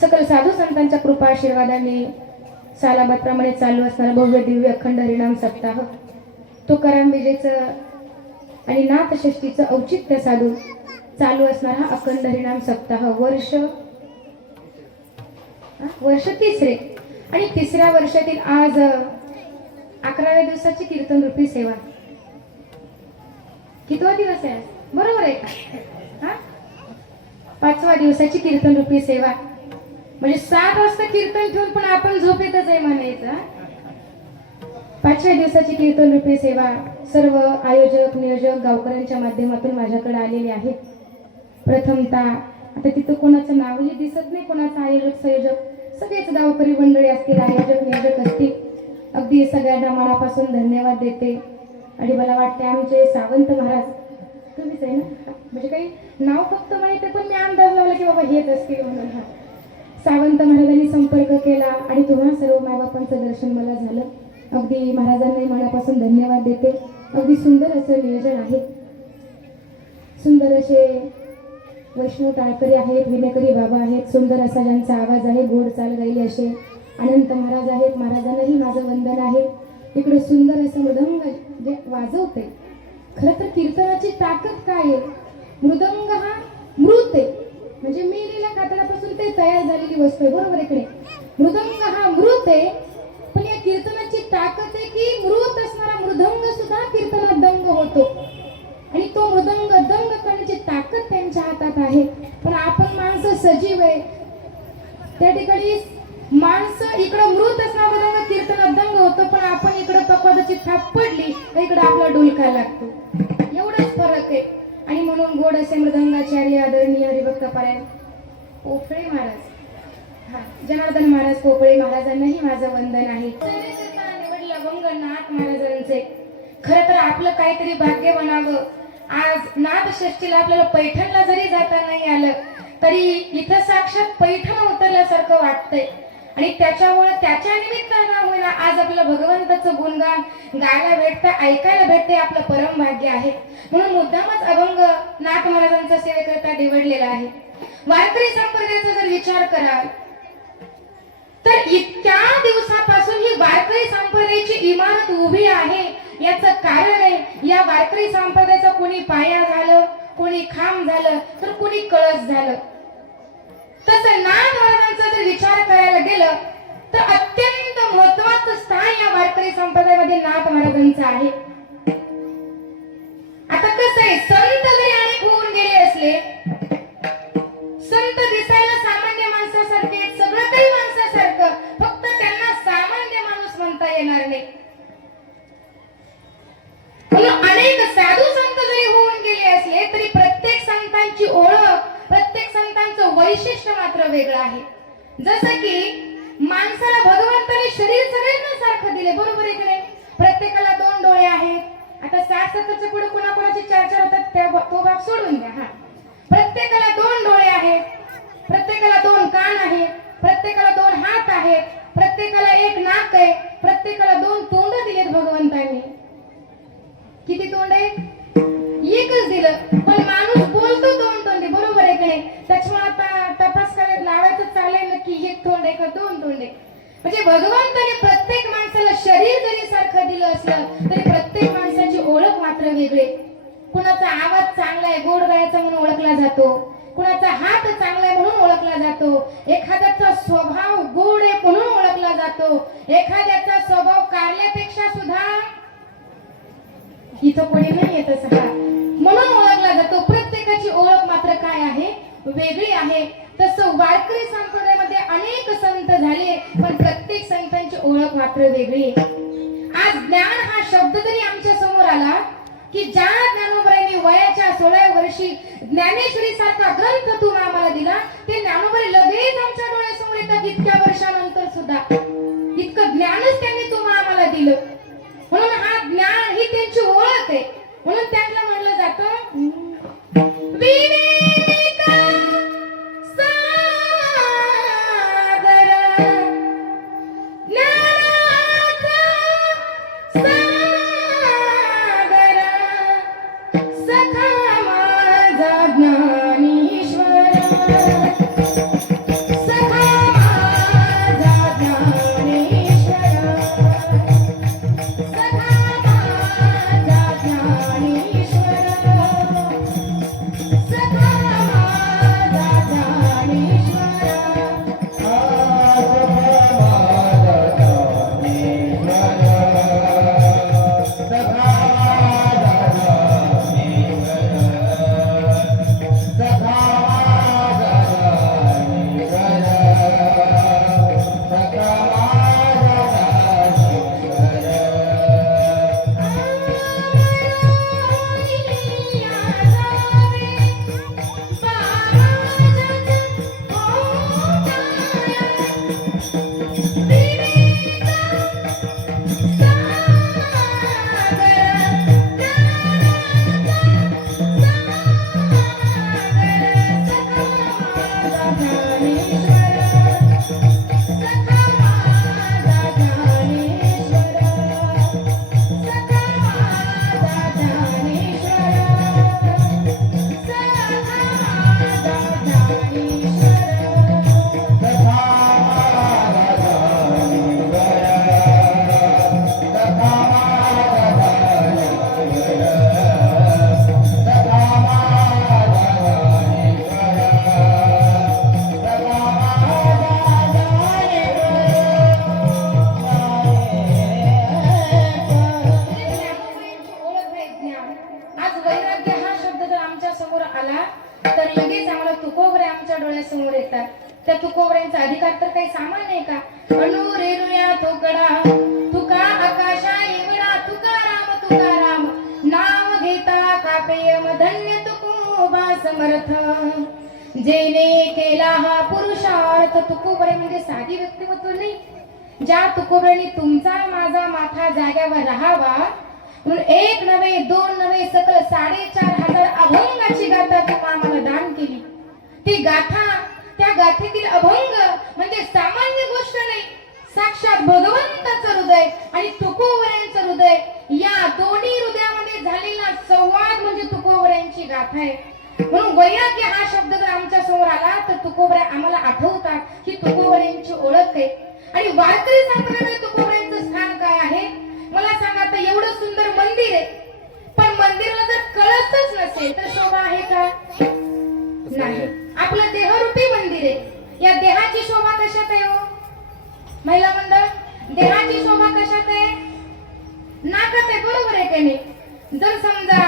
सकल साधू संतांच्या कृपा आशीर्वादाने सालाबादप्रमाणे चालू असणारा भव्य दिव्य अखंड हरिनाम सप्ताह, तुकाराम विजेचं आणि नाथषष्ठीचं औचित्य साधून चालू असणारा अखंड हरिनाम सप्ताह वर्ष तिसरे आणि तिसऱ्या वर्षातील आज 11व्या दिवसाची कीर्तन रूपी सेवा. कितवा दिवस आहे? बरोबर आहे का? 5व्या दिवसाची कीर्तन रूपी सेवा. म्हणजे 7 वाजता कीर्तन ठेवून पण आपण झोपेतच आहे म्हणायचं. 5व्या दिवसाची कीर्तन रूपी सेवा सर्व आयोजक नियोजक गावकऱ्यांच्या माध्यमातून माझ्याकडे आलेले आहेत. प्रथमतः आता तिथं कोणाचं नावही दिसत नाही, कोणाचं आयोजक संयोजक सगळेच गावकरी मंडळी असतील, आयोजक नियोजक असतील. अगदी सगळ्यांना मनापासून धन्यवाद देते. आणि मला वाटते आमचे सावंत महाराज तुम्हीच आहे ना? म्हणजे काही नाव फक्त माहिती आहे पण मी अंदाज लावला की बाबा हेच असतील म्हणून. सावंत महाराजांनी संपर्क केला आणि तुम्हा सर्व मायबापांचं दर्शन मला झालं. अगदी महाराजांनाही मनापासून धन्यवाद देते. अगदी सुंदर असं नियोजन आहे. सुंदर असे वैष्णव टाळकरी आहेत, विनेकरी बाबा आहेत, सुंदर असा ज्यांचा आवाज आहे, गोड चाल गायले असे अनंत महाराज आहेत. महाराजांनाही माझं वंदन आहे. इकडे सुंदर असं मृदंग जे वाजवते. खरं तर कीर्तनाची ताकद काय आहे? मृदंग हा मृत आहे, म्हणजे मेलेल्या कातळापासून ते तयार झालेली वस्तू आहे. बरोबर? इकडे मृदंग हा मृत आहे, पण या कीर्तनाची ताकद आहे की मृत असणारा मृदंग सुद्धा कीर्तनात दंग होतो. आणि तो मृदंग दंग करण्याची ताकद त्यांच्या हातात आहे. पण आपण माणसं सजीव आहे, त्या ठिकाणी माणसं इकडं मृत असणारा मृदंग कीर्तनात दंग होतो, पण आपण इकडं पकवादाची थाप पडली तर इकडं आपला डुलका लागतो. एवढाच फरक आहे. आणि म्हणून गोड असे मृदंगाचार्य आदरणीय हरिभक्त पारायण पोफळे महाराज, जनार्दन महाराज पोफळे महाराजांनाही माझं वंदन आहे. निवडला अभंग नाथ महाराजांचे. खरं तर आपलं काहीतरी भाग्य बनावं. आज नाथषष्ठीला आपल्याला पैठणला जरी जाता नाही आलं तरी इथं साक्षात पैठण उतरल्यासारखं वाटतंय. आणि त्याच्यामुळे त्याच्या निमित्तानं होईना आज आपल्याला भगवंताचं गुणगान गायला भेटतं, ऐकायला भेटते. आपलं परम भाग्य आहे. म्हणून मुद्दामच अभंग नाथ महाराजांचा सेवेकरता निवडलेला आहे. वारकरी संप्रदायाचा जर विचार कराल तर इतक्या दिवसापासून ही वारकरी संप्रदायाची इमारत उभी आहे. याचं कारण आहे या वारकरी संप्रदायाचा कोणी पाया झालं, कोणी खांब झालं, तर कोणी कळस झालं. तसं नाथ महाराजांचा जर विचार करायला गेलं तर अत्यंत महत्वाचं स्थान या वारकरी संप्रदायामध्ये नाथ महाराजांचं आहे. आता कसं आहे, संत जरी अनेक होऊन गेले असले, संत दिसायला सामान्य माणसासारखे, सगळं काही माणसासारखं, फक्त त्यांना सामान्य माणूस म्हणता येणार नाही. अनेक साधू संत जरी होऊन गेले असले तरी प्रत्येक संतांची ओळख, प्रत्येक संतांचं वैशिष्ट्य मात्र वेगळं आहे. जसं की माणसाला भगवंताने शरीर सगळ्यांना सारखं दिले. बरोबर आहे की नाही? प्रत्येकाला 2 डोळे आहेत. आता 60-70च्या पुढे कुणाकुणाची 4-4 होतात, तो भाग सोडून द्या. प्रत्येकाला 2 डोळे आहेत, प्रत्येकाला 2 कान आहेत, प्रत्येकाला 2 हात आहेत, प्रत्येकाला 1 नाक आहे, प्रत्येकाला 2 तोंड दिलेत भगवंतांनी. किती तोंड आहे? एकच दिलं, पण माणूस बोलतो 2 तोंडे. बरोबर आहे की नाही? त्याच्यामुळे आता तपास करायला लावायचं चाललंय नक्की 1 तोंड आहे का 2 तोंड आहे. म्हणजे भगवंताने प्रत्येक माणसाला शरीर जरी सारखं दिलं असलं तरी प्रत्येक माणसाची ओळख मात्र वेगळी. कुणाचा आवाज चांगला आहे, गोड गायचा म्हणून ओळखला जातो, कुणाचा हात चांगला आहे म्हणून ओळखला जातो, एखाद्याचा स्वभाव गोड आहे म्हणून ओळखला जातो, एखाद्याचा स्वभाव कारल्यापेक्षा सुद्धा इथं कोणी नाही येत सहा म्हणून ओळखला जातो. प्रत्येकाची ओळख मात्र काय आहे? वेगळी आहे. तसं वारकरी संप्रदायामध्ये अनेक संत झाले पण प्रत्येक संतांची ओळख मात्र वेगळी आहे. आज ज्ञान हा शब्द जरी आमच्या समोर आला की ज्या ज्ञानोबरांनी वयाच्या 16व्या वर्षी ज्ञानेश्वरी सारखा ग्रंथ तुम्ही आम्हाला दिला, ते ज्ञानोबरे लगेच आमच्या डोळ्यासमोर येतात. इतक्या वर्षानंतर सुद्धा इतकं ज्ञानच त्यांनी तुम्ही आम्हाला दिलं. म्हणून हा ज्ञान ही त्यांची ओळख आहे. म्हणून त्यांना म्हणलं जातं विवेक सागर ज्ञानाचा सागर सखा माझा ज्ञानेश्वर सखा सामान आहे का? अनु रेणुया तुकडा तुका आकाशा एवढा तुकाराम नाव घेता कापेयम धन्य तुकोबा समर्थ जेने केला हा पुरुषार्थ. तुकोबरे म्हणजे साधी व्यक्तिमत्व नाही. ज्या तुकोबऱ्याने तुमचा माझा माथा जाग्यावर राहावा म्हणून एक नव्हे दोन नव्हे सकल 4,500 अभंगाची गाथा तुम्हा आम्हाला दान केली. ती गाथा, त्या गाथेतील अभंग म्हणजे सामान्य गोष्ट नाही. साक्षात भगवंताचं हृदय आणि तुकोबऱ्यांचं हृदय या दोन्ही हृदयामध्ये झालेला संवाद म्हणजे तुकोबऱ्यांची गाथा आहे. म्हणून वैराग्य हा शब्द जर आमच्या समोर आला तर तुकोबऱ्या आम्हाला आठवतात ही तुकोबऱ्यांची ओळख आहे. आणि वारकरी संप्रदायामध्ये तुकोबऱ्यांचं स्थान काय आहे मला सांगा. आता एवढं सुंदर मंदिर आहे पण मंदिराला जर कळसच नसेल तर शोभा आहे का? नाही. आपलं देहरूपी मंदिर आहे. या देहाची शोभा कशात आहे हो महिला मंडळ? देहाची शोभा कशात आहे? नाकात आहे. बरोबर आहे का नाही? जर समजा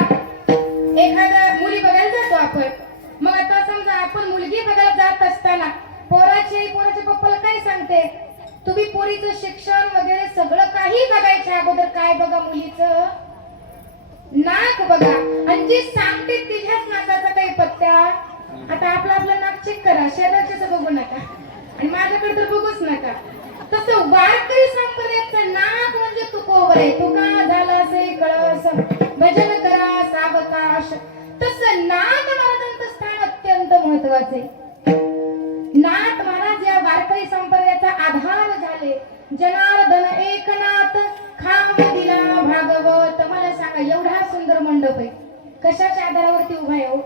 एखाद्या मुली बघायला जातो आपण, मग आता समजा आपण मुलगी बघायला जात असताना पोराच्या पप्पाला काय सांगते? तुम्ही पोरीचं शिक्षण वगैरे सगळं काही बघायच्या अगोदर काय बघा? मुलीचं नाक बघा. आणि जी सांगते तिच्याच नाकाचा काही पत्त्या. आता आपलं नाक चेक करा, शेजारच्याच बघू नका आणि माझ्याकडे तर बघूच नका. तसं वारकरी संप्रदायाचं नाक म्हणजे तुकोबर आहे. तुका झाला असे कळस भजन करा सावकाश. तसं नाथ महाराजांचं स्थान अत्यंत महत्वाचे. नाथ महाराज या वारकरी संप्रदायाचा आधार झाले. जनार्दन एकनाथ खांब दिला भागवत. मला सांगा एवढा सुंदर मंडप आहे कशाच्या आधारावरती उभा आहे हो?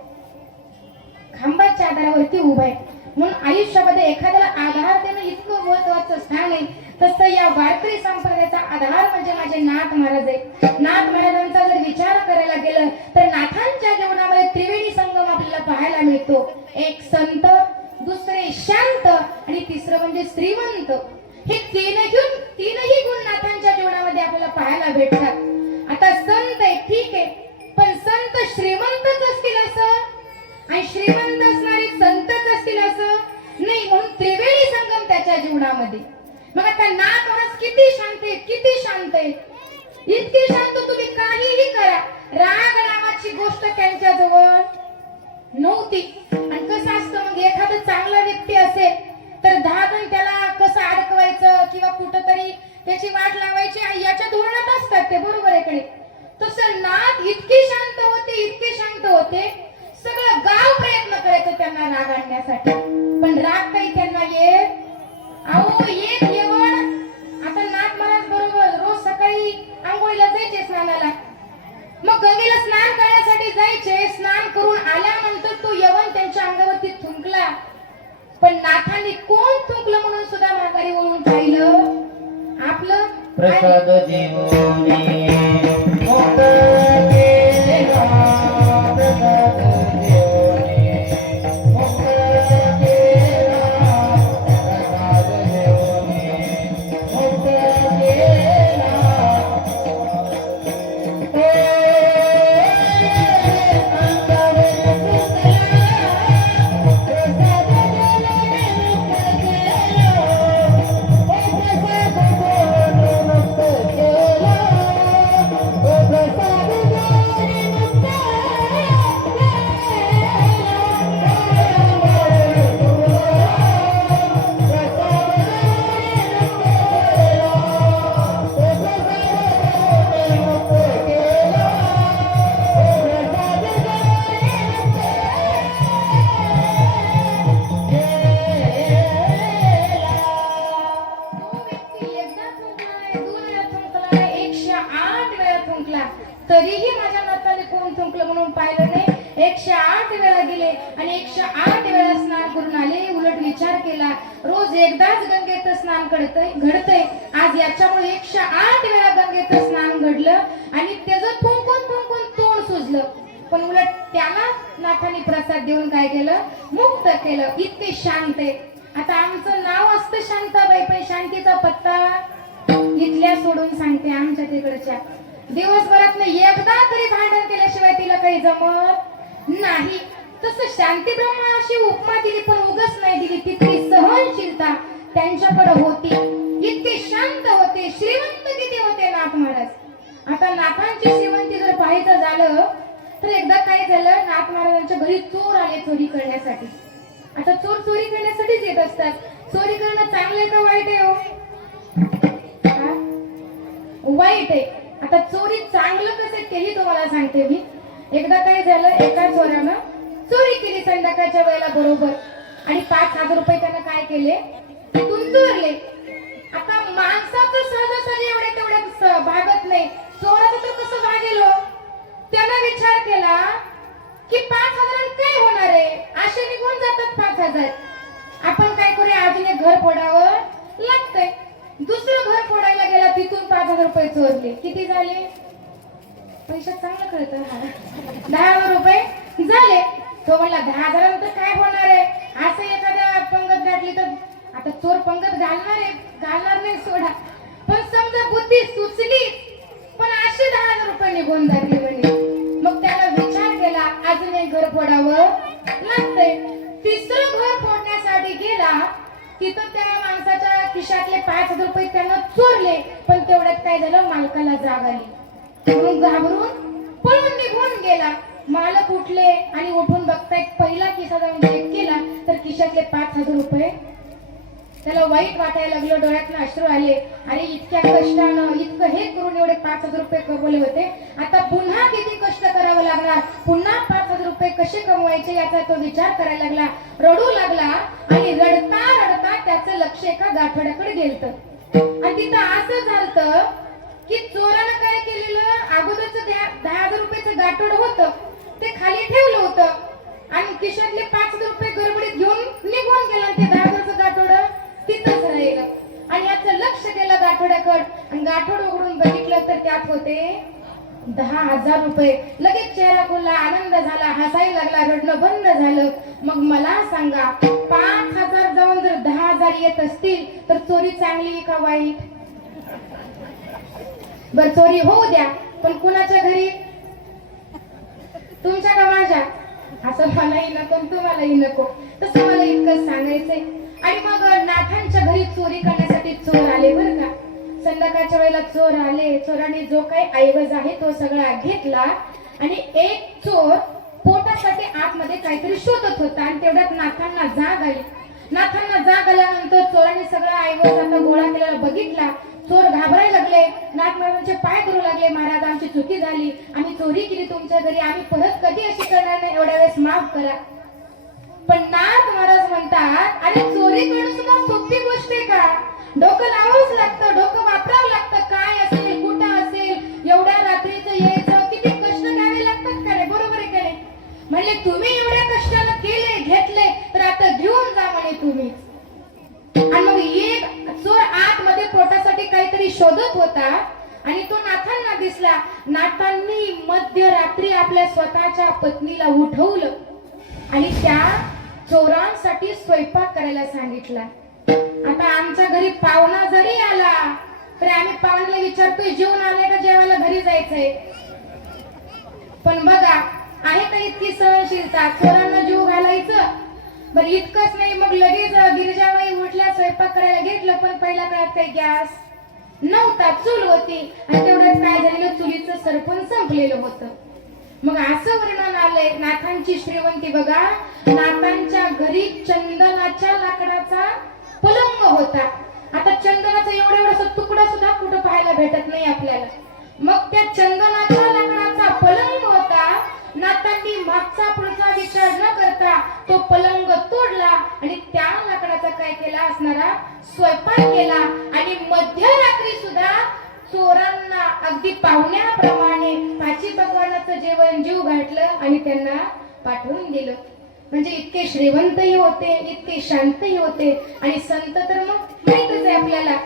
खांबाच्या आधारावरती उभा आहे. म्हणून आयुष्यामध्ये एखाद्याला आधार देणं इतकं महत्वाचं स्थान आहे. तसं या वारकरी संप्रदायाचा आधार म्हणजे माझे नाथ महाराज आहे. नाथ महाराजांचा जर विचार करायला गेलं तर नाथांच्या जीवनामध्ये त्रिवेणी संगम आपल्याला पाहायला मिळतो. एक संत, दुसरे शांत आणि तिसरं म्हणजे श्रीमंत. हे तीनही गुण नाथांच्या जीवनामध्ये आपल्याला पाहायला भेटतात. आता संत आहे ठीक आहे पण संत श्रीमंतच असतील असं आणि श्रीमंत असणारे संतच असतील असं नाही. म्हणून त्रिवेणी संगम त्याच्या जीवनामध्ये. मग आता नाथ महाराज किती शांत आहेत, किती शांत आहेत. इतके शांत तुम्ही काहीही करा राग नावाची गोष्ट त्यांच्याजवळ नव्हती. आणि कसं असतं मग एखादा चांगला व्यक्ती असेल तर 10 जण त्याला कसं अडकवायचं किंवा कुठंतरी त्याची वाट लावायची याच्या धोरणात असतात ते. बरोबर आहे कडे. तसं नाथ इतके शांत होते सगळं गाव प्रयत्न करायचं त्यांना राग आणण्यासाठी पण राग काही त्यांना येत अहो एक येवण. आता नाथ महाराज बरोबर रोज सकाळी आंघोळीला जायचे स्नानाला. मग गंगेला स्नान करण्यासाठी जायचे. स्नान करून आल्यानंतर तो यवन त्यांच्या अंगावरती थुंकला पण नाथांनी कोण थुंकलं म्हणून सुद्धा माघारी वळून पाहिलं. आपलं प्रसाद जीवनी मुक्त केला. प्रसाद जीवनी मुक्त केला. प्रसाद जीवनी मुक्त केला. तरीही माझ्या नाताने कोण थुंकलं म्हणून पाहिलं नाही. 108 वेळा गेले आणि 108 वेळा स्नान करून आले. उलट विचार केला रोज एकदाच गंगेत स्नान घडतंय. आज याच्यामुळे 108 वेळा गंगेत स्नान घडलं आणि त्याचं थुंकून तोंड सुजलं. पण उलट त्याला नाथाने प्रसाद देऊन काय केलं? मुक्त केलं. इतके शांत आहे. आता आमचं नाव असतं शांताबाई पण शांतीचा पत्ता इथल्या सोडून सांगते आमच्या तिकडच्या. दिवसभरात एकदा तरी भांडण केल्याशिवाय तिला काही जमत नाही. तसं शांती ब्रह्मा अशी उपमा दिली पण उगच नाही दिली. तिथली सहनशीलता त्यांच्याकडे होती, इतके शांत होते, श्रीमंत किती होते नाथ महाराज. आता नाथांची श्रीमंती जर पाहायचं झालं तर एकदा काय झालं, नाथ महाराजांच्या घरी चोर आले चोरी करण्यासाठी. आता चोर चोरी करण्यासाठीच येत असतात. चोरी करणं चांगलं आहे का वाईट आहे हो? हा? वाईट आहे. आता चोरी चांगलं कसं आहे तेही तुम्हाला सांगते मी. एकदा काय झालं, एका चोरानं चोरी केली संध्याकाळच्या वेळेला बरोबर, आणि 5,000 रुपये त्यानं काय केले, तिथून चोरले. आता माणसाचं सहजासहजी एवढे तेवढे भागत नाही, चोराचं तर कसं भागेल हो? त्यानं विचार केला की 5,000 काय होणार आहे, असे निघून जातात 5,000. आपण काय करूया, अजून एक घर फोडावं लागतंय. दुसरं घर फोडायला गेला, तिथून 5,000 रुपये चोरले. किती झाले? पैशात चांगलं कळतं. 10,000 रुपये झाले. तो म्हणला 10,000 नंतर काय होणार आहे, असं एखाद्या पंगत गाठली तर. आता चोर पंगत घालणार नाही सोडा, पण समजा बुद्धी सुचली, पण असे 10,000 रुपये निघून जाते म्हणे. मग त्याला विचार केला अजून एक घर फोडावं लागतंय. तिसरं घर फोडण्यासाठी गेला, तिथं त्या माणसाच्या खिशातले 5,000 रुपये त्यानं चोरले. पण तेवढ्यात काय झालं, मालकाला जाग आली, म्हणून घाबरून पळून निघून गेला. मालक उठले आणि उठून बघतायत, पहिला खिसा जाऊन चेक केला तर खिशातले 5,000 रुपये. त्याला वाईट वाटायला लागलं, डोळ्यातनं अश्रू आले. आणि इतक्या कष्टानं इतकं हे करून एवढे 5,000 रुपये कमवले होते, आता पुन्हा किती कष्ट करावं लागणार, पुन्हा 5,000 रुपये कसे कमवायचे याचा तो विचार करायला लागला. रडू लागला आणि रडता रडता त्याचं लक्ष एका गाठोड्याकडे गेलतं. आणि तिथं असं झालं की चोरानं काय केलेलं, अगोदरचं 10,000 रुपयाचं गाठोड होतं ते खाली ठेवलं होतं आणि खिशातले 5,000 रुपये गडबडीत घेऊन निघून गेला. ते 10,000चं गाठोड तिथंच राहिलं. आणि याचं लक्ष गेलं गाठोड्याकडे, आणि गाठोड उघडून बघितलं तर त्यात होते 10,000 रुपये. लगेच चेहरा खुलला, आनंद झाला, हसायला लागला, रडणं बंद झालं. मग मला सांगा, 5,000 जाऊन जर 10,000 येत असतील तर चोरी चांगली का वाईट? बर चोरी होऊ द्या, पण कुणाच्या घरी, तुमच्या का माझ्या? असं मलाही नको तुम्हालाही नको. तसं मला इतकं सांगायचंय. आणि मग नाथांच्या घरी चोरी करण्यासाठी चोर आले बरं का. संध्याकाळच्या वेळेला चोर आले. चोराने जो काही ऐवज आहे तो सगळा घेतला, आणि एक चोर पोटासाठी आतमध्ये काहीतरी शोधत होता. आणि तेवढ्यात नाथांना जाग आली. नाथांना जाग आल्यानंतर चोराने सगळा ऐवज आता गोळा केलेला बघितला. चोर घाबरायला लागले, नाथ महाराजांचे पाय धरू लागले, महाराज आमची चुकी झाली, आम्ही चोरी केली तुमच्या घरी, आम्ही परत कधी अशी करणार नाही, एवढ्या वेळेस माफ करा. पण नाथ महाराज म्हणतात, अरे चोरी करणं सुद्धा सोपी गोष्ट आहे का? डोकं लावावंच लागतं, डोकं वापरावं लागतं. काय असेल, कुठं असेल, एवढ्या रात्रीचं यायचं, किती कष्ट घ्यावे लागतात का नाही? बरोबर आहे का नाही? म्हणजे तुम्ही एवढ्या कष्टानं केले, घेतले, तर आता घेऊन जा म्हणे तुम्ही. आणि मग एक चोर आतमध्ये पोटासाठी काहीतरी शोधत होता आणि तो नाथांना दिसला. नाथांनी मध्यरात्री आपल्या स्वतःच्या पत्नीला उठवलं आणि त्या चोरांसाठी स्वयंपाक करायला सांगितला. आता आमच्या घरी पाहुणा जरी आला तरी आम्ही पाहुण्याला विचारतोय, जेवण आले का, जेवायला घरी जायचंय. पण बघा, आहे का इतकी सहनशीलता, चोरांना जीव घालायचं. बरं इतकंच नाही, मग लगेच गिरिजाबाई उठल्या, स्वयंपाक करायला घेतलं. पण पहिल्या काळात काही गॅस नव्हता, चूल होती. आणि तेवढ्यात काय झालेलं, चुलीचं सरपण संपलेलं होतं. मग असं वर्णन आलंय नाथांची श्रीमंती बघा. नाथांच्या घरी चंदनाच्या लाकडाचा पलंग होता. आता चंदनाचा एवढा तुकडा सुद्धा कुठं पाहायला भेटत नाही आपल्याला. मग त्या चंदनाच्या लाकडाचा पलंग होता. नाथांनी मागचा पुढचा विचार न करता तो पलंग तोडला आणि त्या लाकडाचा काय केला असणारा, स्वयंपाक केला. आणि मध्यरात्री सुद्धा चोरांना अगदी पाहुण्याप्रमाणे पाची पकवानाचं जेवण जीव घातलं आणि त्यांना पाठवून दिलं. म्हणजे इतके श्रीमंतही होते, इतके शांतही होते. आणि संत तर मग माहितच आहे आपल्याला,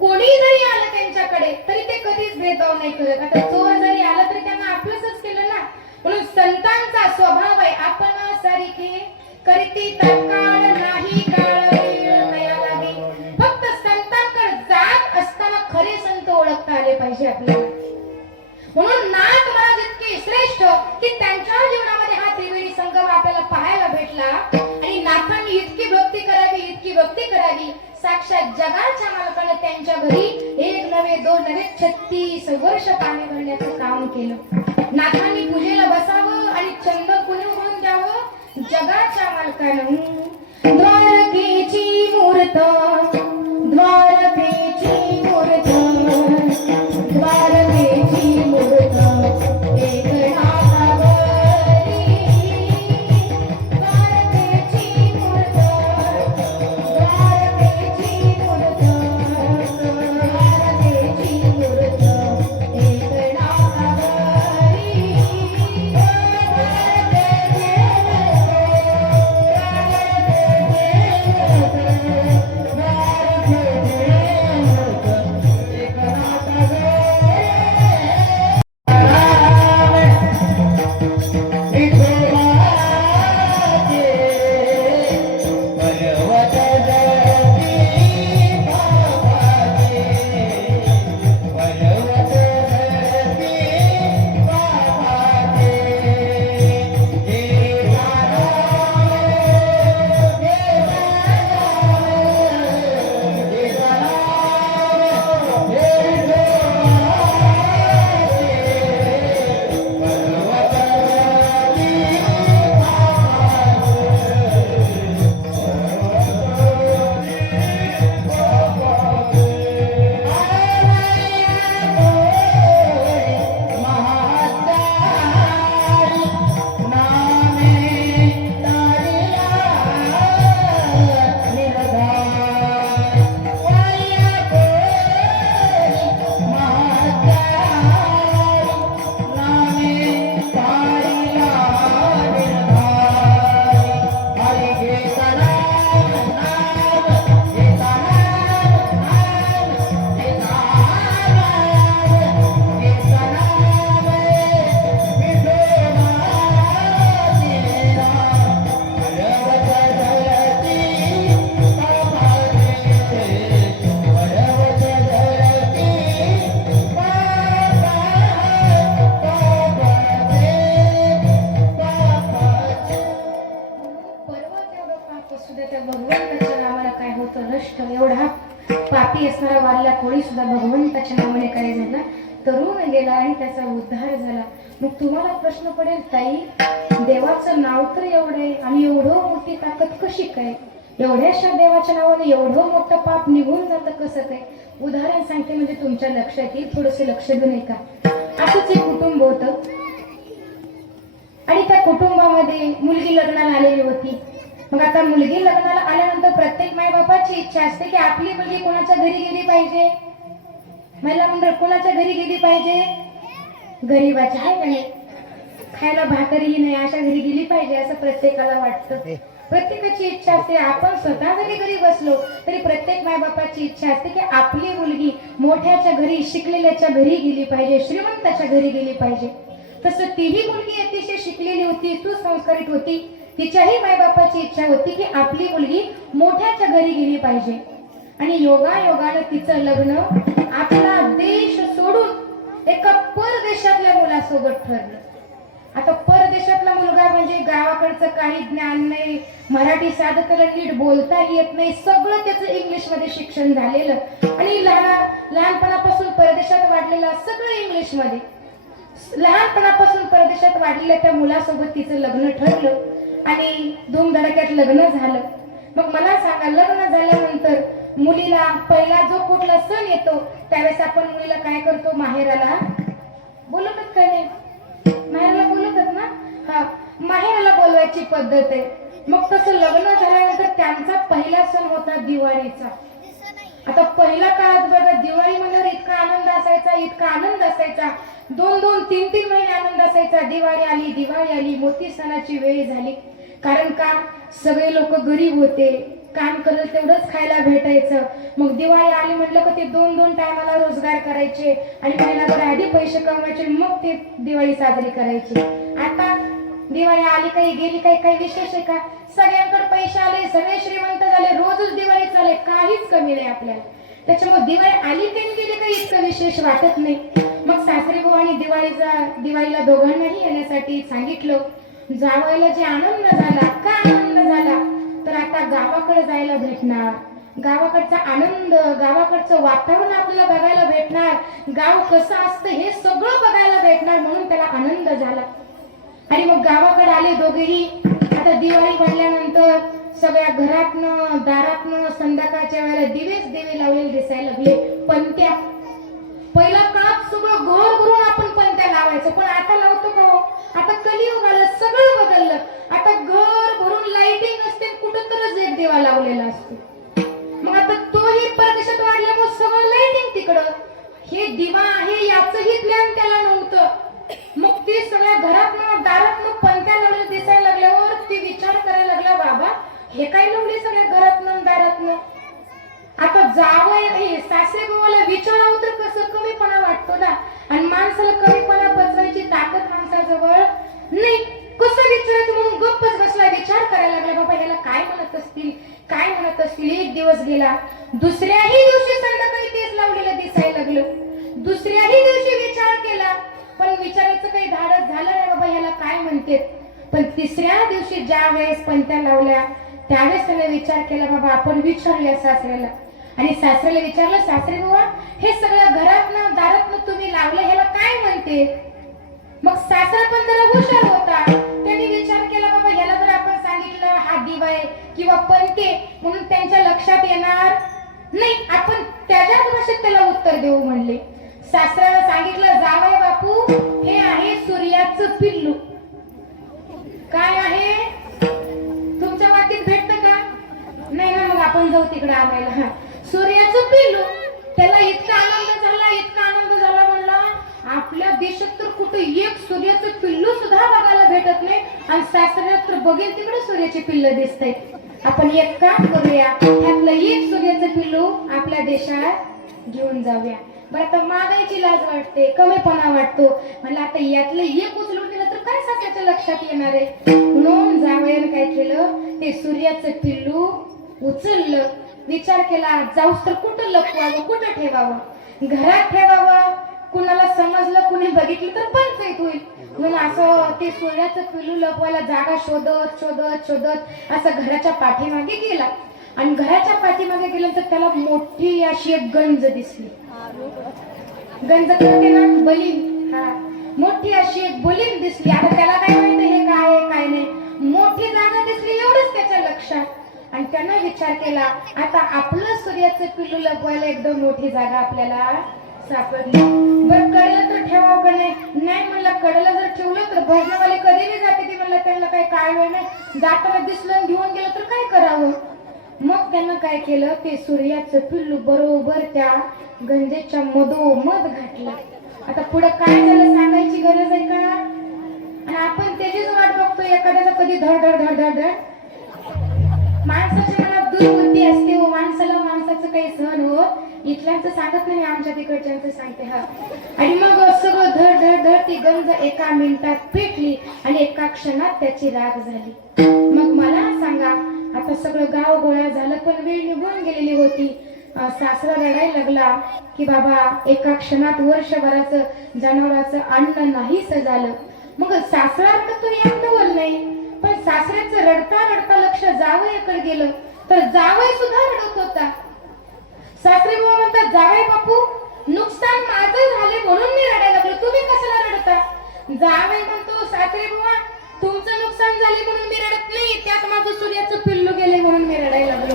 कोणी जरी आलं त्यांच्याकडे तरी ते कधीच भेदभाव नाही करत. आता चोर जरी आला तरी त्यांना आपलंच केलं ना. म्हणून संतांचा स्वभाव आहे, आपण सारिखे करीती तत्काळ नाही काळ वेळ तया लागे. फक्त संतांकडे जात असताना खरे संत ओळखता आले पाहिजे आपल्याला. म्हणून नाथ महाराज इतके श्रेष्ठ की त्यांच्या जीवनामध्ये हा त्रिवेणी संगम आपल्याला पाहायला भेटला. आणि नाथांनी इतकी भक्ती करावी, इतकी भक्ती करावी साक्षात जगाच्या मालकाने त्यांच्या घरी 1 नव्हे 2 नव्हे 36 वर्ष पाणी भरण्याचं काम केलं. नाथांनी पूजेला बसावं आणि चंद कुणी म्हणून द्यावं जगाच्या मालकानं. द्वारकेची मूर्त द्वारकेची मूर्त द्वारकेची मूर्त एकनाथावरी. द्वारकेची मूर्त द्वारकेची मूर्त द्वारकेची मूर्त एवढा पापी असणारा वारला कोळी सुद्धा भगवंताच्या नावाने काय झाला तरुण गेला आणि त्याचा उद्धार झाला. मग तुम्हाला प्रश्न पडेल ताई देवाचं नाव तर एवढं आहे आणि एवढं मोठी ताकद कशी काय एवढ्याशा देवाच्या नावाने एवढं मोठं पाप निघून जातं कसं काय. उदाहरण सांगते म्हणजे तुमच्या लक्षात येईल थोडंसं लक्ष देऊन ऐका. असंच एक कुटुंब होतं आणि त्या कुटुंबामध्ये मुलगी लग्नाला आलेली होती. मग आता मुलगी लग्नाला आल्यानंतर प्रत्येक मायबापाची इच्छा असते की आपली मुलगी कोणाच्या घरी गेली पाहिजे. महिला मंडळ कोणाच्या घरी गेली पाहिजे गरीबाच्या आहे का नाही खायला भाकरी नाही अशा घरी गेली पाहिजे असं प्रत्येकाला वाटतं. प्रत्येकाची इच्छा असते. आपण स्वतः जरी घरी बसलो तरी प्रत्येक मायबापाची इच्छा असते की आपली मुलगी मोठ्याच्या घरी शिकलेल्याच्या घरी गेली पाहिजे श्रीमंताच्या घरी गेली पाहिजे. तसं तीही मुलगी अतिशय शिकलेली होती सुसंस्कारित होती. तिच्याही मायबापाची इच्छा होती की आपली मुलगी मोठ्याच्या घरी गेली पाहिजे. आणि योगायोगानं तिचं लग्न आपला देश सोडून एका परदेशातल्या मुलासोबत ठरलं. आता परदेशातला मुलगा म्हणजे गावाकडचं काही ज्ञान नाही मराठी साधं त्याला नीट बोलता येत नाही सगळं त्याचं इंग्लिश मध्ये शिक्षण झालेलं आणि लहानपणापासून परदेशात वाढलेलं सगळं इंग्लिश मध्ये. लहानपणापासून परदेशात वाढलेल्या त्या मुलासोबत तिचं लग्न ठरलं आणि धूमधडक्यात लग्न झालं. मग मला सांगा लग्न झाल्यानंतर मुलीला पहिला जो कुठला सण येतो त्यावेळेस आपण मुलीला काय करतो माहेराला बोलवतात का नाही माहेराला बोलवतात ना. हा माहेराला बोलवायची पद्धत आहे. मग तसं लग्न झाल्यानंतर त्यांचा पहिला सण होता दिवाळीचा. आता पहिल्या काळात बघा दिवाळी म्हणल्यावर इतका आनंद असायचा 2-2, 3-3 महिने आनंद असायचा. दिवाळी आली मोठी सणाची वेळ झाली. कारण का सगळे लोक गरीब होते काम करत तेवढंच खायला भेटायचं. मग दिवाळी आली म्हटलं की ते 2-2 टायमाला रोजगार करायचे आणि महिनाभर आधी पैसे कमवायचे मग ते दिवाळी साजरी करायची. आता दिवाळी आली काही गेली काही विशेष आहे का. सगळ्यांकडे पैसे आले सगळे श्रीमंत झाले रोजच दिवाळी चालले काहीच कमी नाही आपल्याला. त्याच्यामुळे दिवाळी आली काही गेली काही इतकं विशेष वाटत नाही. मग सासरे भाऊ आणि दिवाळीला दोघांनाही येण्यासाठी सांगितलं. जावायला जे आनंद झाला का आनंद झाला तर आता गावाकडे जायला भेटणार गावाकडचा आनंद, गावाकडचं वातावरण आपल्याला बघायला भेटणार, गाव कसं असतं हे सगळं बघायला भेटणार, म्हणून त्याला आनंद झाला. आणि मग गावाकडे आले दोघेही. आता दिवाळी पडल्यानंतर सगळ्या घरातनं दारातनं संध्याकाळच्या वेळेला दिवेच दिवे लावलेले दिसायला लागले. पणत्या पहिला काळात सगळं घर भरून आपण पणत्या लावायचं, पण आता लावतो का हो? आता कलियुग आलं, सगळं बदललं. आता घर भरून लाइटिंग असते, कुठं तरच एक दिवा लावलेला असतो. मग आता तोही परदेशात वाढल्यामुळे सगळं लाइटिंग तिकडं. हे दिवा आहे याचंही ज्ञान त्याला नव्हतं. मग ते सगळ्या घरातनं दारातनं पणत्या लावलेल्या दिसायला लागल्यावर ते विचार करायला लागला, बाबा हे काय लावले सगळ्या घरातनं दारातनं. आता जावं हे सासरे भावाला विचारावं तर कसं कमीपणा वाटतो ना. आणि माणसाला कमीपणा पचवायची ताकद माणसाजवळ नाही, कसं विचारायचं म्हणून गप्पच बसला. विचार करायला लागला, बाबा ह्याला काय म्हणत असतील, काय म्हणत असतील. एक दिवस गेला, दुसऱ्याही दिवशी संध्याकाळी तेच लावलेलं दिसायला लागलं. दुसऱ्याही दिवशी विचार केला, पण विचारायचं काही धाडस झालं नाही, बाबा ह्याला काय म्हणते. पण तिसऱ्या दिवशी ज्या वेळेस पणत्या लावल्या त्यावेळेस त्याने विचार केला, बाबा आपण विचारूया सासऱ्याला. आणि सासऱ्याला विचारलं, सासरे बाबा हे सगळं घरातनं दारातनं तुम्ही लावलं ह्याला काय म्हणते. मग सासरा पण जरा हुशार होता, त्यांनी विचार केला, बाबा ह्याला जर आपण सांगितलं हा दिवा आहे किंवा पणते म्हणून त्यांच्या लक्षात येणार नाही, आपण त्याच्याच भाषेत त्याला उत्तर देऊ म्हणले. सासऱ्याला सांगितलं, जावई बापू हे आहे सूर्याचं पिल्लू. काय आहे तुमच्या वाटीत भेटतं का? नाही ना, मग आपण जाऊ तिकडे आणायला. हा, सूर्याचं पिल्लू. त्याला इतका आनंद झाला, इतका आनंद झाला, म्हणला आपल्या देशात तर कुठे एक सूर्याचं पिल्लू सुद्धा बघायला भेटत नाही, आणि सासऱ्यात तर बघेल तिकडे सूर्याचे पिल्ल दिसतंय. आपण एक काम करूया, ह्यातलं एक सूर्याचं पिल्लू आपल्या देशात घेऊन जाऊया. बरं, आता मागायची लाज वाटते, कमीपणा वाटतो, म्हणलं आता यातलं एक उचलून दिलं तर काय सासऱ्याच्या लक्षात येणार आहे. म्हणून जावयानं काय केलं, ते सूर्याचं पिल्लू उचललं. विचार केला, जाऊस तर कुठं लपवावं, कुठं ठेवावं. घरात ठेवावं, कुणाला समजलं कुणी बघितलं तर पंचायत होईल. म्हणून असं ते सूर्याचं पिल्लू लपवायला जागा शोधत शोधत शोधत असं घराच्या पाठीमागे गेला. आणि घराच्या पाठीमागे गेल्यानंतर त्याला मोठी अशी एक गंज दिसली. गंज करते ना बलीन, हा, मोठी अशी एक बलीन दिसली. आता त्याला काय माहिती हे काय आहे काय नाही, मोठी जागा दिसली एवढंच त्याच्या लक्षात. आणि त्यानं विचार केला, आता आपलं सूर्याचं पिल्लू लपवायला एकदम मोठी जागा आपल्याला सापडली. बरं, कडलं तर ठेवावं का नाही. नाही म्हणलं, कडलं जर ठेवलं तर भजनावाले कधीही जाते ती, म्हणलं त्यांना काही काळवेळ नाही, जाताना दिसलं घेऊन गेलं तर काय करावं. मग त्यानं काय केलं, ते सूर्याचं पिल्लू बरोबर त्या गंजेच्या मधोमध घातलं. आता पुढे काय झालं सांगायची गरज आहे का. आणि आपण त्याचीच वाट बघतो, एखाद्याचा कधी धड धड धड धड धड. माणसाच्या मनात दुर्बुद्धी असते व माणसाला माणसाचं काही सहन हो. इथल्यांचं सांगत नाही, आमच्या तिकडच्यांचं सांगते. हा, आणि मग सगळं धड धड धड ती गंज एका मिनिटात पेटली आणि एका क्षणात त्याची राग झाली. मग मला सांगा, आता सगळं गाव गोळा झालं, पण वेळ निघून गेलेली होती. सासरा रडायला लागला की बाबा एका क्षणात वर्षभराचं जनावराचं अन्न नाहीस झालं. मग सासरा तर एकटं नाही, पण सासऱ्याचं रडता रडता लक्ष जावयाकडे गेलं तर जावई सुद्धा रडत होता. सासरे बाबा म्हणतात, जावई बापू नुकसान माझं झाले म्हणून मी रडायला लागलो, तुम्ही कशाला रडता. जावई म्हणतो, सासरे बाबा तुमचं नुकसान झाले म्हणून मी रडत नाही, त्यात माझं सूर्याचं पिल्लू गेले म्हणून मी रडायला लागलो.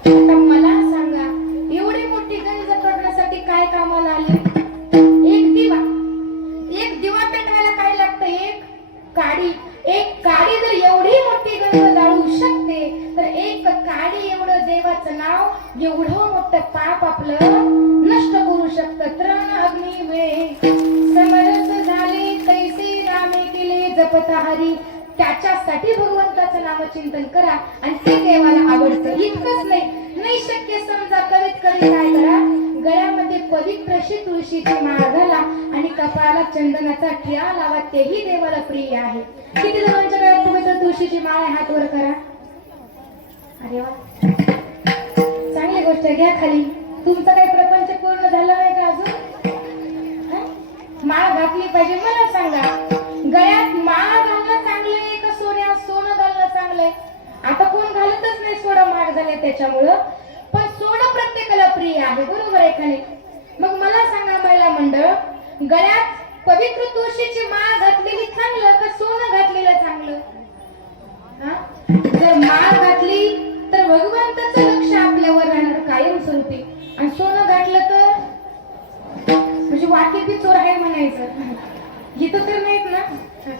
आता मला सांगा, एवढी मोठी गंज करण्यासाठी काय कामाला आले. एक दिवा पेटवायला काय लागतं, एक काडी. एक काडी जर एवढी मोठी गंज जाळू शकते, तर एक काडी एवढं देवाचं नाव एवढं मोठं पाप आपलं नष्ट करू शकतं. त्रण अग्नी वेळे समरस झाले तैसे रामे केले जपता हरी. त्याच्यासाठी भगवंताचं नामचिंतन करा आणि ते देवाला आवडतं. इतकंच नाही शक्य समजा करीत करीत काय करा, गळ्यामध्ये पवित्र अशी तुळशीची माळ घाला आणि कपाळाला चंदनाचा टिळा लावा, तेही देवाला प्रिय आहे. किती जणांच्या गळ्यात पवित्र तुळशीची माळ आहे, हात वर करा. अरे वा, चांगली गोष्ट. घ्या खाली. तुमचं काही प्रपंच पूर्ण झालं नाही का अजून. माळ घातली पाहिजे. मला सांगा, गळ्यात माळ घालणं चांगलंय का सोनं घालणं चांगलंय. आता कोण आपण घालतच नाही, सोनं महाग झाले त्याच्यामुळं. पण सोनं प्रत्येकाला प्रिय आहे, बरोबर आहे का नाही? मग मला सांगा महिला मंडळ, गळ्यात पवित्र तुळशीची माळ घातलेली चांगलं का सोनं घातलेलं चांगलं? जर माळ घातली तर भगवंताचं लक्ष आपल्यावर राहणार कायमस्वरूपी, आणि सोनं घातलं तर म्हणजे वाटेती चोर आहे म्हणायचं, इथं तर नाहीत ना.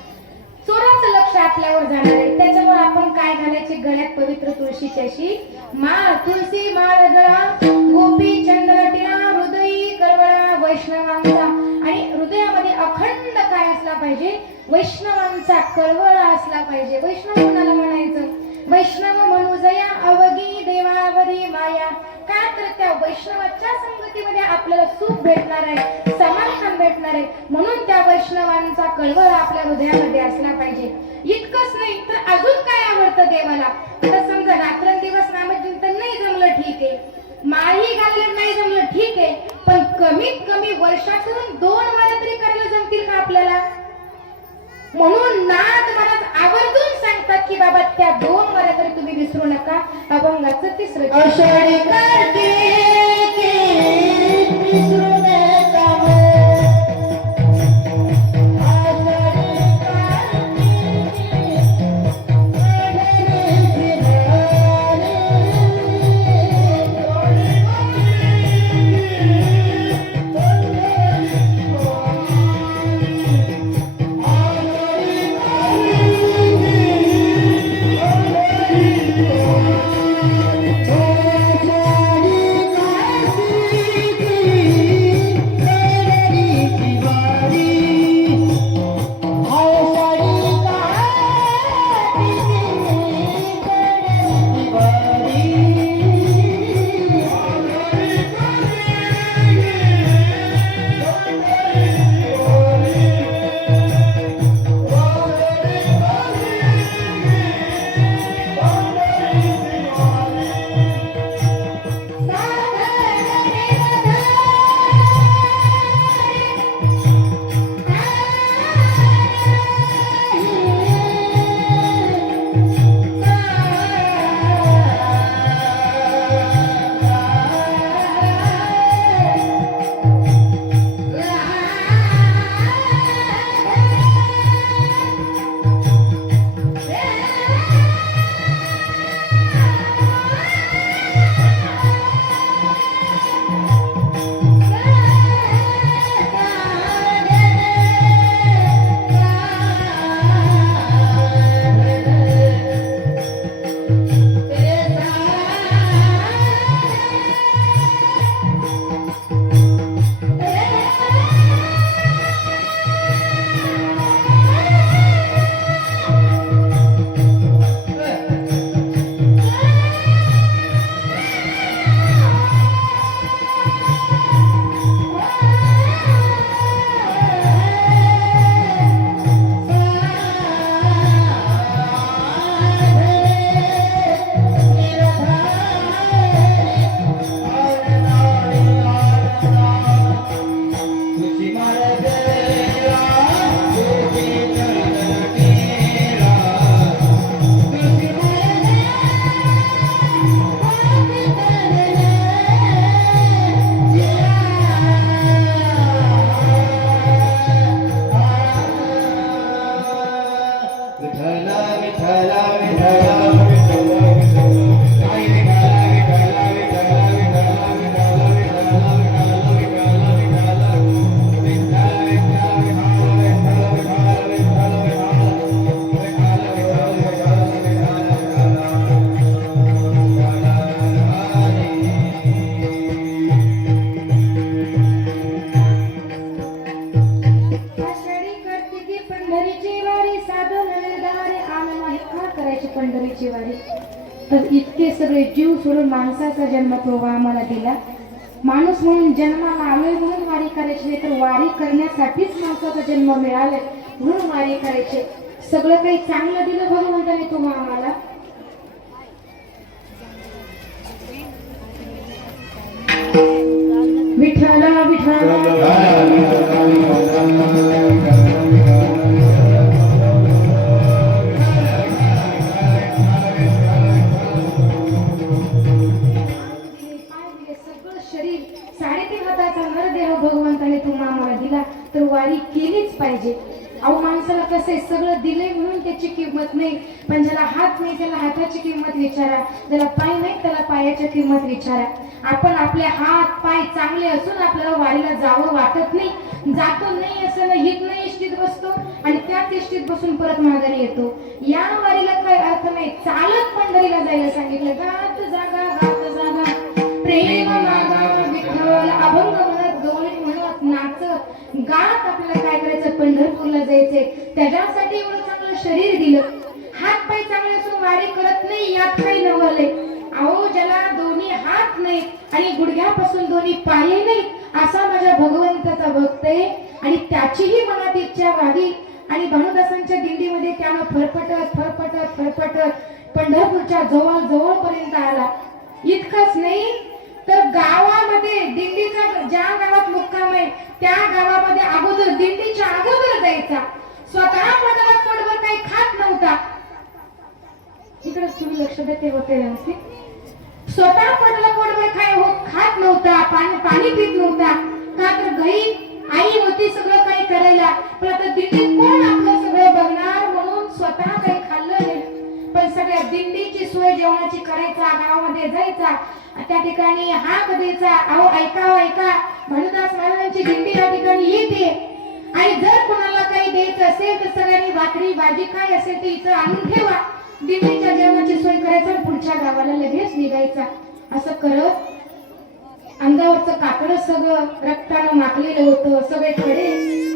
चोराचं लक्ष आपल्यावर जाणार आहे. त्याच्यामुळे आपण काय घालायचे? गळ्यात पवित्र तुळशीची अशी माळ, तुळशी माळ गळा, गोपी चंद्र टिळा, हृदयी कळवळा वैष्णवांचा, आणि हृदयामध्ये अखंड काय असला पाहिजे? वैष्णवांचा कळवळा असला पाहिजे. वैष्णव कोणाला म्हणायचं? वैष्णव मनुजया अवगी देवावरी माया. का तर त्या वैष्णवाच्या संगतीमध्ये आपल्याला सुख भेटणार आहे, समाधान भेटणार आहे. म्हणून त्या वैष्णवांचा कळवळा आपल्या हृदयामध्ये असला पाहिजे. इतकंच नाही तर अजून काय आवडतं देवाला? आता समजा रात्रंदिवस नामचिंतन नाही जमलं, ठीक आहे, माळही घालणं नाही जमलं, ठीक आहे, पण कमीत कमी वर्षातून 2 वारा तरी करायला जमतील का आपल्याला? म्हणून नाथ महाराज आवर्जून सांगतात की बाबा त्या 2 वारा तरी तुम्ही विसरू नका. अभंगाचं 3रं आषाढी कार्तिकी विसरू नका पंढरीची वारी. तर इतके सगळे जीव सोडून माणसाचा जन्म प्रभू आम्हाला दिला. माणूस म्हणून जन्माला आलोय म्हणून वारी करायची नाही, तर वारी करण्यासाठीच माणसाचा जन्म मिळालाय म्हणून वारी करायचे. सगळं काही चांगलं दिलं भगवंताने तुम्हा आम्हाला. विठ्ठला विठ्ठला शरीर 3.5 हाताचा नरदेह भगवंताने तुम्हाला आम्हाला दिला तर वारी केलीच पाहिजे. अहो माणसाला कसं आहे, सगळं दिलंय म्हणून त्याची किंमत नाही, पण ज्याला हात नाही त्याला हाताची किंमत विचारा, ज्याला पाय नाही त्याला पायाची किंमत विचारा. आपण आपले हात पाय चांगले असून आपल्याला वारीला जावं वाटत नाही, जातो नाही असं नाही, हित नाही इष्टीत बसतो आणि त्याच इष्टीत बसून परत माघारी येतो. या वारीला काय अर्थ नाही. चालत पंढरीला जायला सांगितलं. गात जागा प्रेम मागा विठ्ठल, अभंग म्हणत गवळी म्हणत नाचत गात आपल्याला काय करायचं, पंढरपूरला जायचंय. त्याच्यासाठी एवढं चांगलं शरीर दिलं, हात पाय चांगले असून वारी करत नाही, यात काही नवलंय. अहो ज्याला दोन्ही हात नाही आणि गुडघ्यापासून दोन्ही पाय नाही असा माझ्या भगवंताचा भक्त आहे आणि त्याचीही मनात इच्छा व्हावी. आणि भानुदासांच्या दिंडीमध्ये त्यानं फरफटत पंढरपूरच्या जवळ पर्यंत आला. इतकंच नाही तर गावामध्ये दिंडीचा ज्या गावात मुक्काम आहे त्या गावामध्ये अगोदर दिंडीच्या अगोदर जायचा. स्वतः पोटभर काही खात नव्हता. इकडे तुम्ही लक्ष देते होते व्यवस्थित. स्वतः पोटभर खात नव्हता, पाणी पित नव्हता. का तर घरी आई होती सगळं काही करायला, पण आता दिंडीत कोण आपलं सगळं बघणार म्हणून स्वतः काही खाल्लं नाही. पण सगळ्या दिंडीची सोय जेवणाची करायचा, गावामध्ये जायचा, त्या ठिकाणी हाक द्यायचा. अहो ऐका भानुदास महाराजांची दिंडी या ठिकाणी येते आणि जर कोणाला काही द्यायचं असेल तर सगळ्यांनी भाकरी भाजी काय असेल ते इथं आणून ठेवा. दिंडीच्या जेवणाची सोय करायचं आणि पुढच्या गावाला लगेच निघायचा. असं करत अंगावरचं कापड सगळं रक्तानं माखलेलं होतं, सगळे खडे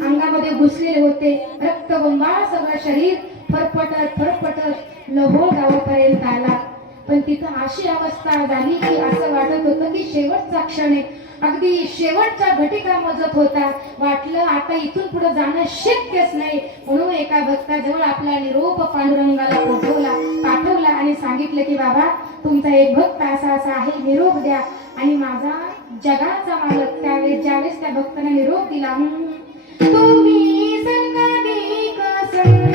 अंगामध्ये घुसलेले होते, रक्तबंबाळ सगळं शरीर फरफटत लहोळ गावापर्यंत आला. पण तिथं अशी अवस्था झाली की असं वाटत होतं की शेवटचा क्षण आहे, अगदी शेवटचा घटिका मोजत होता. वाटलं आता इथून पुढे जाणं शक्यच नाही. म्हणून एका भक्ताजवळ आपला निरोप पांडुरंगाला पाठवला आणि सांगितलं की बाबा तुमचा एक भक्त असा आहे, निरोप द्या. आणि माझा जगाचा मालक त्यावेळेस ज्यावेळेस त्या भक्ताने निरोप दिला, तुम्ही संगादिक संगा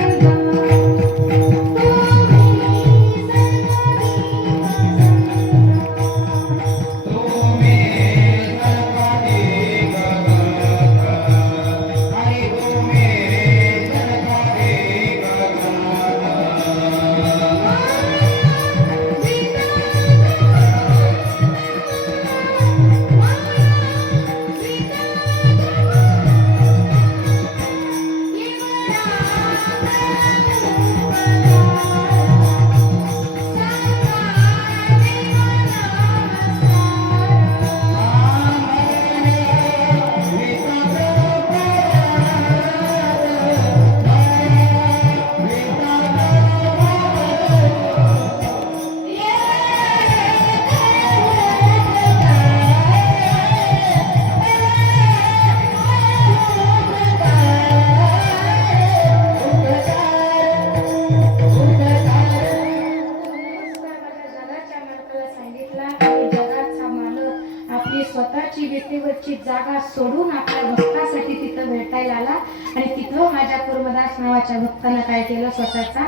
स्वतःची विटेवरची जागा सोडून आपल्या भक्तासाठी तिथं भेटायला आला. आणि तिथं माझ्या कुर्मदास नावाच्या भक्तानं काय केलं, स्वतःचा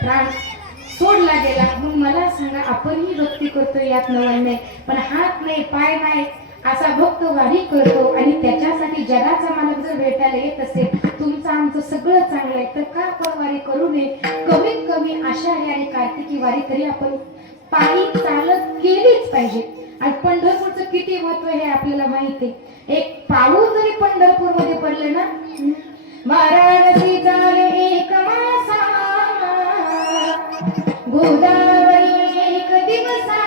प्राण सोडला गेला. मग मला सांगा आपणही भक्ती करतो यात नवल नाही, पण हात नाही पाय नाही असा भक्त वारी करतो आणि त्याच्यासाठी जगाचा मालक जर भेटायला येत असेल, तुमचं आमचं सगळं चांगलं आहे तर का आपण वारी करू नये. कमीत कमी आषाढी आणि कार्तिकी वारी तरी आपण पायी चालत केलीच पाहिजे. आणि पंढरपूरचं किती महत्व हे आपल्याला माहिती आहे. एक पाऊल जरी पंढरपूर मध्ये पडलं ना, वाराणसी झाले एक मासा, गोदावरी एक दिवसा,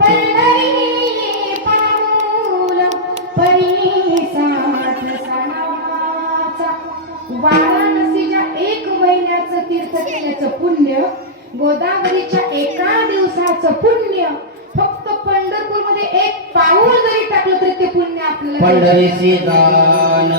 पंढरी पाऊल परिसाठ सणाचा. वाराणसीच्या 1 महिन्याचं तीर्थ केल्याचं पुण्य, गोदावरीच्या एका दिवसाचं पुण्य, फक्त पंढरपूर मध्ये एक पाऊल जरी टाकलं तरी ते पुण्य आपल्याला. पंढरीचे गान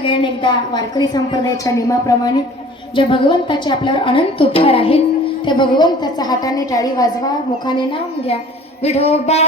सगळ्यांनी एकदा वारकरी संप्रदायाच्या नियमाप्रमाणे ज्या भगवंताचे आपल्यावर अनंत उपकार आहेत त्या भगवंताचा हाताने टाळी वाजवा, मुखाने नाम घ्या. विठोबा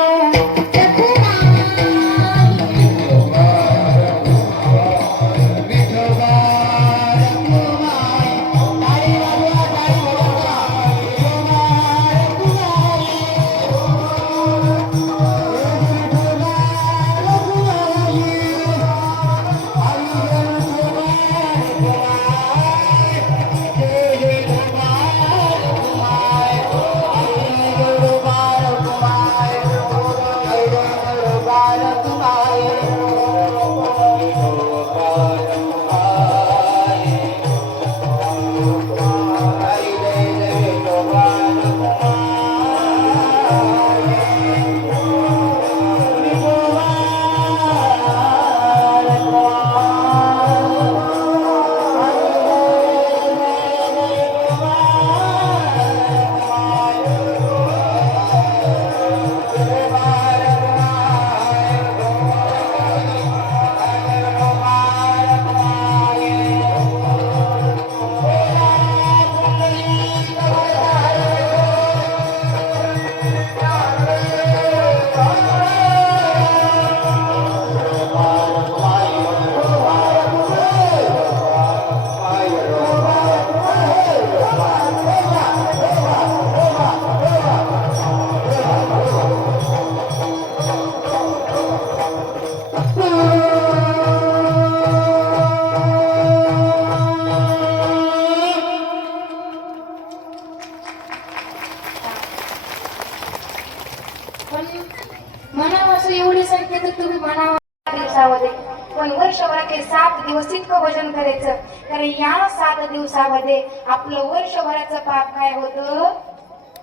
म्हणावं असं एवढी संख्या तर तुम्ही म्हणावं दिवसामध्ये, पण वर्षभराचे 7 दिवस इतकं भजन करायचं. कारण या 7 दिवसामध्ये आपलं वर्षभराचं पाप काय होतं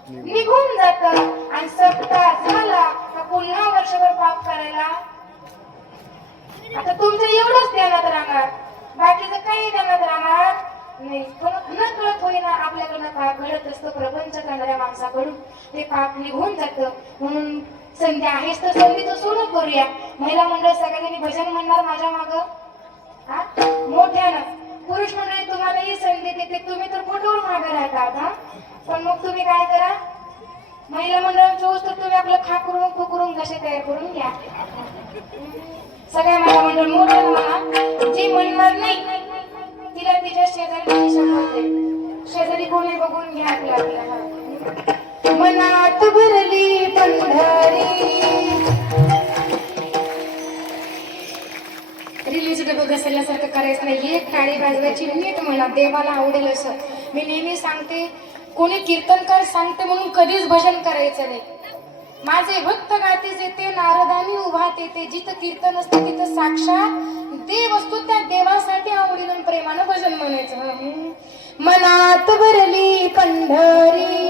निघून जात. आणि सप्ताह झाला का पुन्हा वर्षभर पाप करायला आता तुमचं एवढंच ध्यानात राहणार, बाकीचं काही ध्यानात राहणार नाही. पण न कळत होईना आपल्याकडनं पाप घडत असतं. प्रपंच करणाऱ्या माणसाकडून ते पाप निघून जातं. म्हणून संधी आहेच तर संधीचं सोनं करूया. महिला मंडळ सगळ्यांनी भजन म्हणणार माझ्या मागं मोठ्यानं. पुरुष मंडळी तुम्हाला ही संधी देते, तुम्ही तर फोटोवर मागे राहतात. पण मग तुम्ही काय करा, महिला मंडळांच्या वस्तू तुम्ही आपलं खाकरून खुकरून कसे तयार करून घ्या. सगळ्या महिला मंडळ मोठ्यानं म्हणा. जी म्हणणार नाही तिला तिच्या शेजारी शपथ दे. शेजारी कोणी बघून घ्या आपल्या आपल्या. मनात भरली पंढरी रिलीज डबं घसरल्यासारखं करायचं नाही. एक टाळी वाजवायची नीट म्हणा, देवाला आवडेल असं. मी नेहमी सांगते, कोणी कीर्तनकार सांगते म्हणून कधीच भजन करायचं नाही. माझे भक्त गाते जेते नारदानी उभा तेते. जिथं कीर्तन असतं तिथं साक्षात देव असतो. त्या देवासाठी आवडीनं प्रेमानं भजन म्हणायचं. मनात भरली पंढरी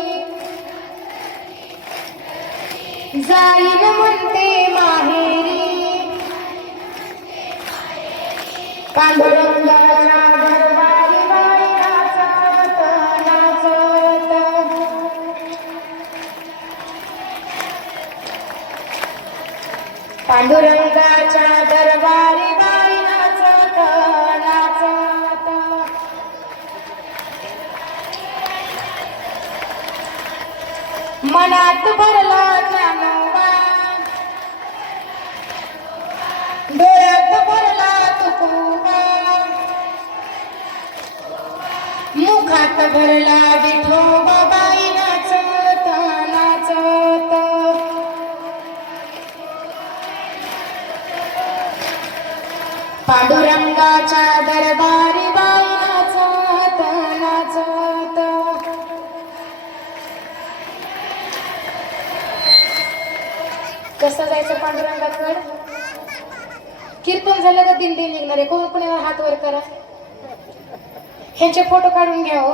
जाईन म्हणते माहेरी, पांडुरंगाच्या दरबारी बाई नाचत नाचत. पांडुरंगाच्या दरबारी बाई नाचत नाचत. मनात भरला ज्ञानोबा, डोळ्यात भरला तुकोबा, मुखात भरला विठोबा बाई नाचत नाचत. पांडुरंगाच्या दरबारी बाई नाचत नाचत. कसं जायचं पांडुरंगाकडे? कीर्तन झालं का दिंडी निघणार आहे. कोण कोणी हात वर करा. ह्यांचे फोटो काढून घ्या हो.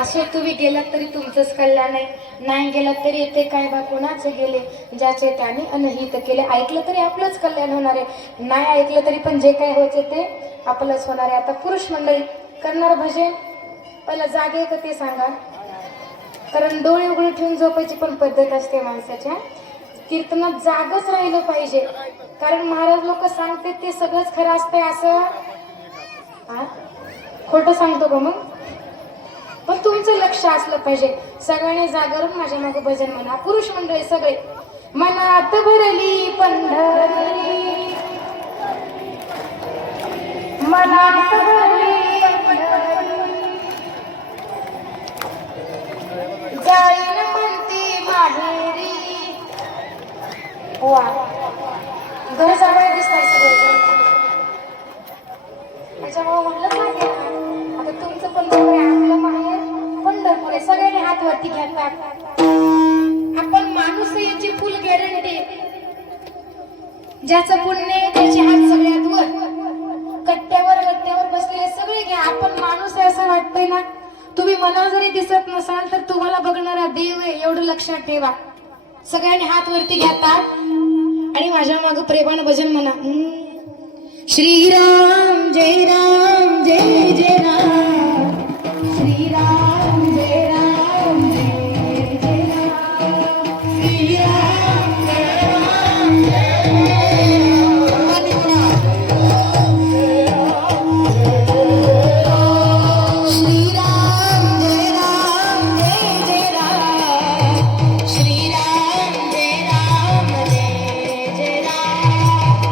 असे तुम्ही गेलात तरी तुमचंच कल्याण आहे, नाही गेलात तरी येते काय बा कोणाचे गेले ज्याचे त्याने अनहित केले. ऐकलं तरी आपलंच कल्याण होणार आहे, नाही ऐकलं तरी पण जे काय होते ते आपलंच होणार आहे. आता पुरुष मंडळी करणार भजन पहिला जागे का ते सांगा. कारण डोळे उघडे ठेवून झोपायची पण पद्धत असते माणसाच्या. कीर्तनात जागच राहिलं पाहिजे, कारण महाराज लोक सांगते ते सगळंच खरं असतंय असं खोटं सांगतो का मग? पण तुमचं लक्ष असलं पाहिजे. सगळ्यांनी जागरून माझ्या मागे भजन म्हणा. पुरुष मंडळी सगळे मनात भरली पंढरी, मनात भरली पंढरी, जाईन म्हणती माहेरी. वा, घर सगळे दिसताय सगळे. त्याच्यामुळे म्हटलं नाही आता तुमचं पण सगळे आपलं माहेर पंढरपूर आहे. सगळ्यांनी हात वरती घेतात. आपण माणूस आहे याची फुल गॅरंटी. ज्याचं पुण्य आहे त्याचे हात सगळ्यात वर. कट्ट्यावर बसलेले सगळे घ्या. आपण माणूस आहे असं वाटतंय ना. तुम्ही मला जरी दिसत नसाल तर तुम्हाला बघणारा देव आहे एवढं लक्षात ठेवा. सगळ्यांनी हात वरती घेतात आणि माझ्या मागं प्रेमानं भजन म्हणा. श्रीराम जय राम जय जय राम, श्रीराम जय राम जय जय राम, श्रीराम जय राम जय राम, श्रीराम जय राम जय जय राम, श्रीराम जय राम जय जय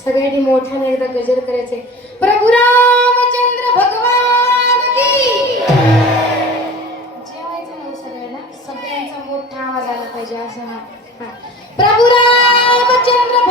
सगळ्यांनी मोठ्याने एकदा गजर करायचे. प्रभू रामचंद्र भगवान की. जेवायचं ना सगळ्यांना, सगळ्यांचा मोठा आवाज आला पाहिजे असं. प्रभू रामचंद्र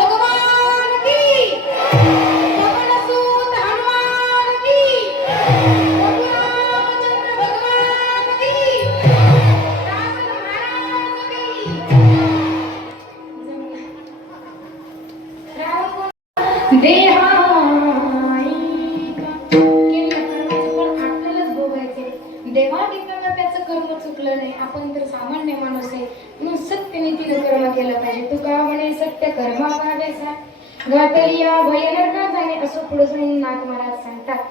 घातलिया भयनरकाने असं पुढे जाऊन नाथ महाराज सांगतात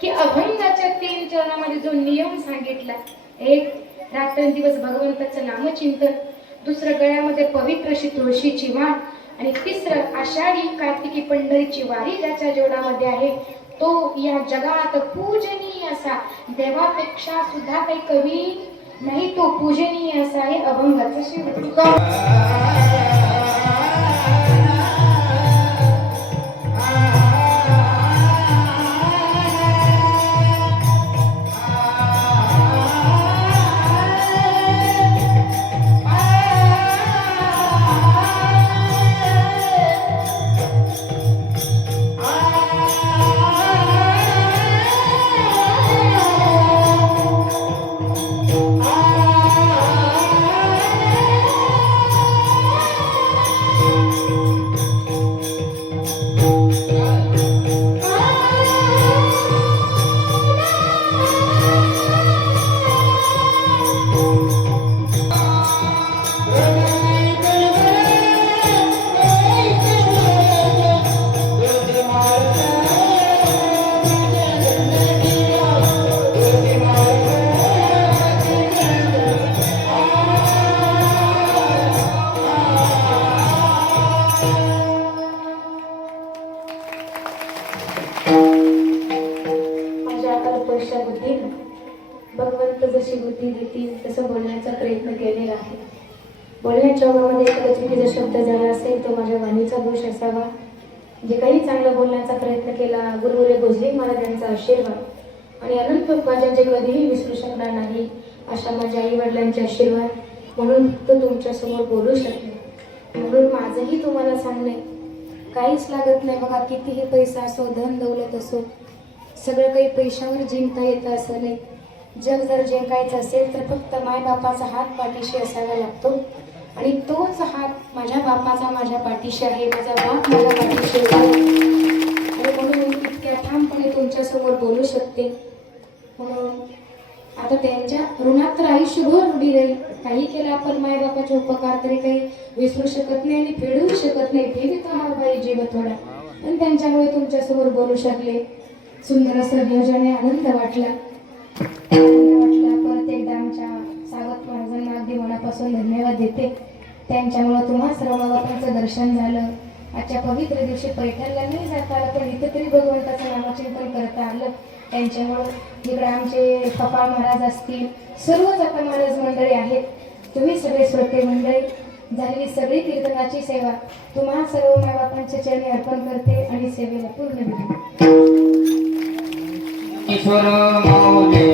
की अभंगाच्या 3 चरणामध्ये जो नियम सांगितला, एक रात्रंदिवस भगवंताचं नामचिंतन, दुसरं गळ्यामध्ये पवित्र अशी तुळशीची माळ, आणि तिसरं आषाढी कार्तिकी पंढरीची वारी ज्याच्या जोडामध्ये आहे तो या जगात पूजनीय असा, देवापेक्षा सुद्धा काही कमी नाही, तो पूजनीय असा आहे अभंगाचा शिव. भगवंत जशी बुद्धी देतील तसं बोलण्याचा प्रयत्न केलेला आहे. बोलण्याच्या ओघामध्ये एखादा चुकीचा शब्द झाला असेल तो माझ्या वाणीचा दोष असावा. जे काही चांगलं बोलण्याचा प्रयत्न केला गुरुवरे भोजले महाराजांचा आशीर्वाद आणि अनंत माझ्या जे कधीही विसरू शकणार नाही अशा माझ्या आई वडिलांचे आशीर्वाद, म्हणून तो तुमच्या समोर बोलू शकले. म्हणून माझंही तुम्हाला सांगणे काहीच लागत नाही बघा. कितीही पैसा असो, धन दौलत असो, सगळं काही पैशावर जिंकता येतं असं नाही. जग जर जिंकायचं असेल तर फक्त मायबापाचा हात पाठीशी असावा लागतो, आणि तोच हात माझ्या बापाचा माझ्या पाठीशी आहे, माझा बाप माझ्या पाठीशी आहे, आणि म्हणून इतक्या ठामपणे तुमच्यासमोर बोलू शकते. म्हणून आता त्यांच्या ऋणात तर आयुष्यभर रुढी राहील. काही केलं आपण मायबापाचे उपकार तरी काही विसरू शकत नाही आणि फेडू शकत नाही. ठेवीत हा बाई जीव थोडा, पण त्यांच्यामुळे तुमच्यासमोर बोलू शकले. सुंदर असं नियोजन, आनंद वाटला. परत एकदा आमच्या सावत महाराजांना अगदी मनापासून धन्यवाद देते. त्यांच्यामुळे तुम्हा सर्व बाबांचं दर्शन झालं. आजच्या पवित्र दिवशी पैठणला नाही जाता आलं, पण इथं तरी भगवंताचं नामचिंतन करता आलं. त्यांच्यामुळं इकडे आमचे कपाळ महाराज असतील, सर्वच आता महाराज मंडळी आहेत, तुम्ही सगळे श्रोते मंडळी, झालेली सगळी कीर्तनाची सेवा तुम्हा सर्व मायबापांच्या चरणी अर्पण करते आणि सेवेला पूर्ण देते. ईश्वर माऊली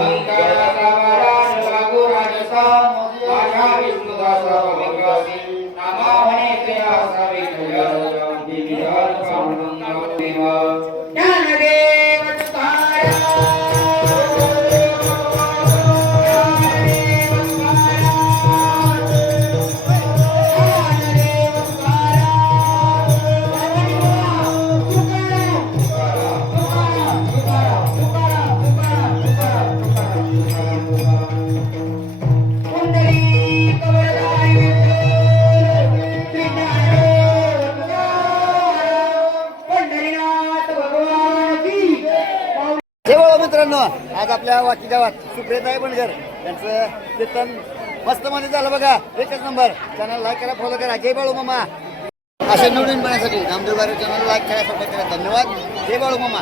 अंकारा सावरा लागू राजसा माझ्या कुंडली कवळदाय पंढरीनाथ भगवान की जय बाळा मित्रांनो, आज आपल्या वाकी गावात सुप्रियाताई बनगर यांचं कीर्तन मस्त मध्ये झालं बघा. एकच नंबर. चॅनल लाईक करा, फॉलो करा. जय बाळू मामा. अशा नवीन बनण्यासाठी नामदेव गारे चॅनल लाईक करा, सबस्क्राईब करा. धन्यवाद. जय बाळू मामा.